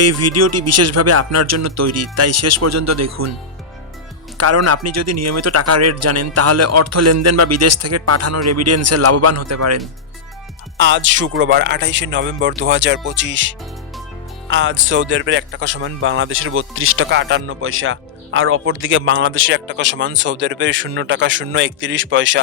এই ভিডিওটি বিশেষভাবে আপনার জন্য তৈরি, তাই শেষ পর্যন্ত দেখুন। কারণ আপনি যদি নিয়মিত টাকা রেট জানেন, তাহলে অর্থ লেনদেন বা বিদেশ থেকে পাঠানো রেভিডেন্সে লাভবান হতে পারেন। আজ শুক্রবার আঠাইশে নভেম্বর দু হাজার পঁচিশ। আজ সৌদি আরবের এক টাকা সমান বাংলাদেশের বত্রিশ টাকা আটান্ন পয়সা, আর অপরদিকে বাংলাদেশের এক টাকা সমান সৌদি আরবের শূন্য টাকা শূন্য একত্রিশ পয়সা।